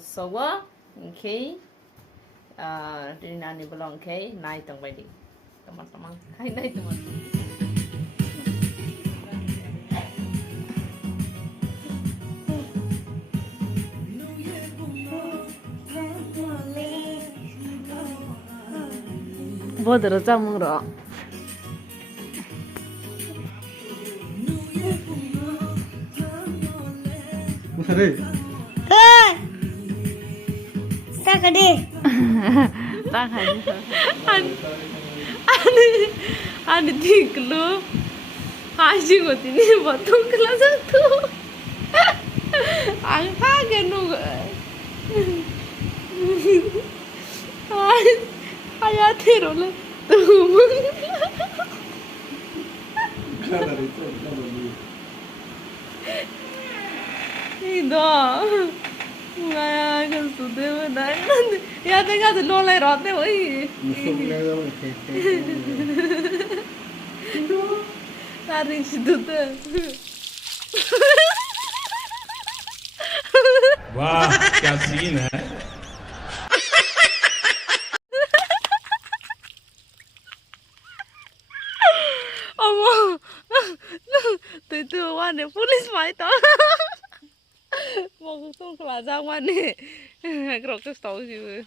soa okay din na ni belong okay nai tong bai di teman-teman hai nai teman 뭐들어 짜물어 Mari. Tak ada. tak ada diklu haji goti ni batung kelas satu angka genu ayah terus tuh Kada itu, kada ini. Ido, nggak kan sudah udah nanti ya tinggal dulu lagi roti woi. Musuh lagi apa? Tarik situ tuh. वाह क्या सीन है Omong, tuh wane polis mai toh. Mau tung kelajang wane, kerok tuh tahu sih,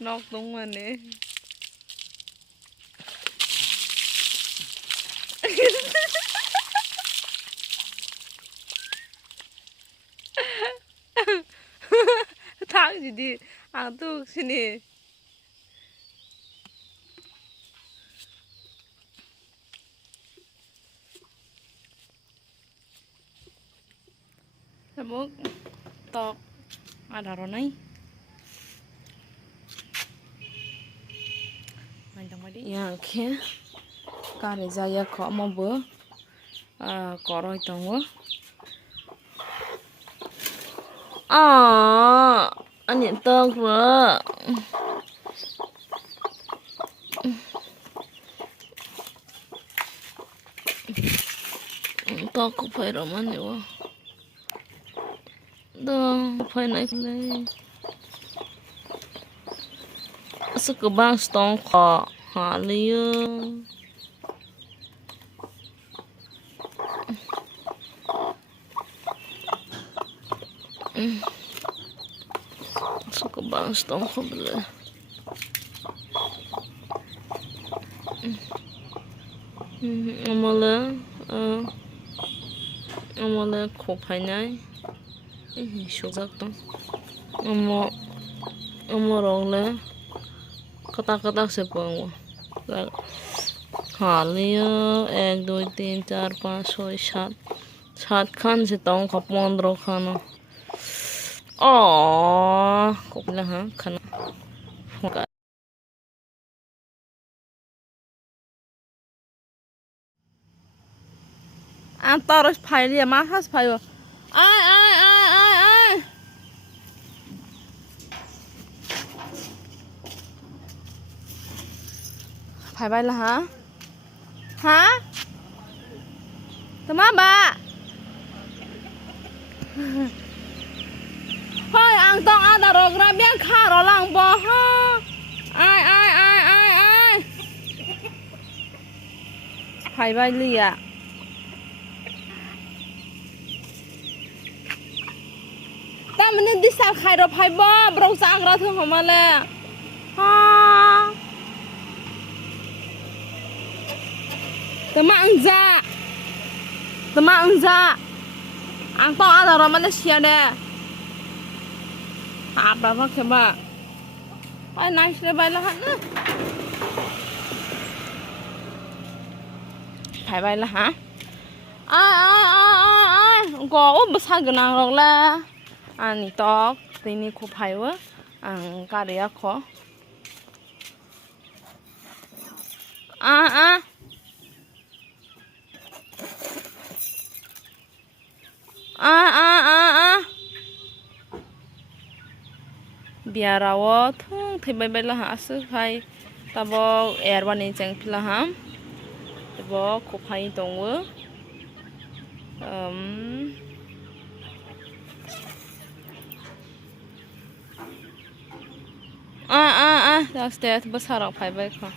nok tung wane. Thang jadi, tuh sini. Sabuk tok ada ronai. Yang ke kare jaya kok mau bu koroi tunggu. Anh tok bu. Tok phải rồi mà nhiều. Dong, phải này lên. Sức cơ bang stone khó hạ liêu. Sức cơ bang stone khó bile. Amale khó phải này. Sujak tuh, orang le, kata-kata sepuluh, halia, 1, 2, 3, 4, 5, 6, 7 kan setong kapon dro kan, kok bilang ha kan, antar harus payah ya mah harus payah, phải bay là hả tao má bà thôi ăn tao ăn đã rồi ra biết khá rồi lăng bò ha ai phải bay lì à tao mình đi sao khai rồi phải bò bông sang ra thương hả lẹ ha Teman enggak, angkau ada orang Malaysia deh. Apa coba? Nice deh baiklah kan? Baiklah ha? Kau besar genang rong lah. Ani tok, ini ku payah, karya ko. Biarawo thung thai bai bai lah asu phai tabo erbani cheng philaham tabo khophai tongwo just that besar pai bai kho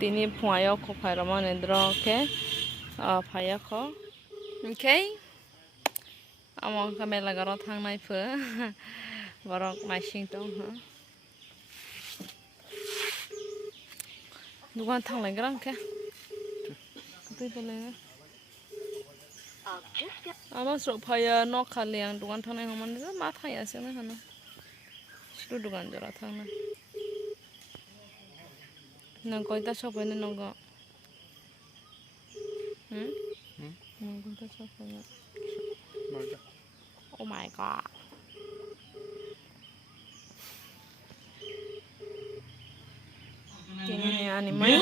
tini phuayo kho pai ramane dro ke phaya kho okay among kamela garo thangnai pho borok maising tong ha dukan thanglai grang ke tui pele ama sro phaya nok khali ang dukan thangnai hamane ma thaya se na hana situ dukan jora thangna nang koita sopai na nonggo nang koita sopai na oh my god kini ani mai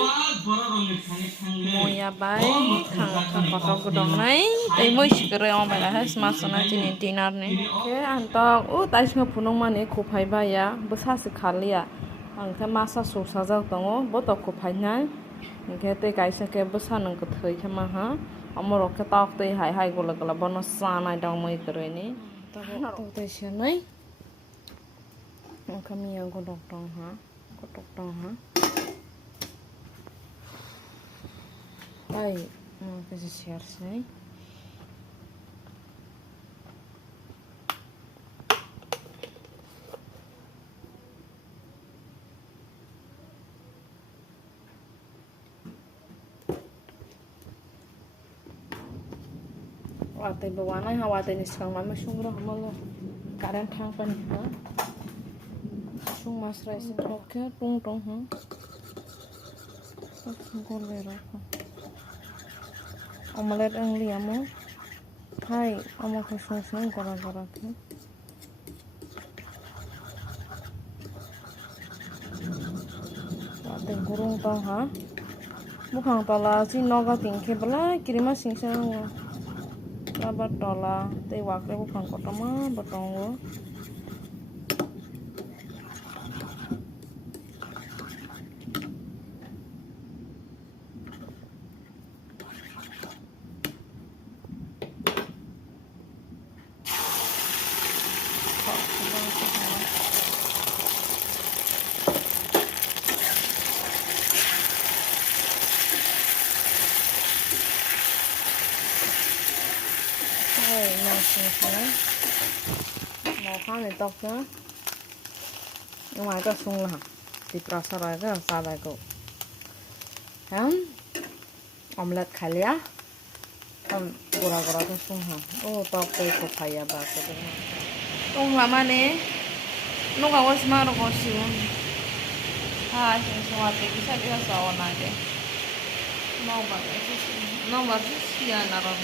moya bai khang patok godong nai tai moi sikre ong bai has masana tini dinar ni ke antok tais nga phunong mane khophai ba ya basa se khalia ang kha masa so sajak tongo botok khophai nai ke te kaisa ke basa nang ko thoi khama ha amoro ke tok te hai gola gola bono sa nai dong moi kre ni tok te se nai kami yang godok tong ha godok tong ha ai kasi share sai wate bawana ha wate ni sang ma sung ro malo karen thang pan ha sung mas rai sin rokke tung tung ha gol le ro omelet ang liamo hai amo ko sung gora gora ke wate gurung tong ha bukhang tala si noga tingke bala kirima singsang labat tola te wakle bukhang kotama batongo màu khá này tóc nữa nhưng mà cái sung là thì prasa rồi cái sao đây cô hả omelette khai lia gora cái sung hả ô tóc đây cô phải à bà cô đây ông làm anh ấy nó có cái smart nó có siêu ha xin chào chị cái cái sao này đấy nó bảo cái gì nó bảo cái gì à nào rồi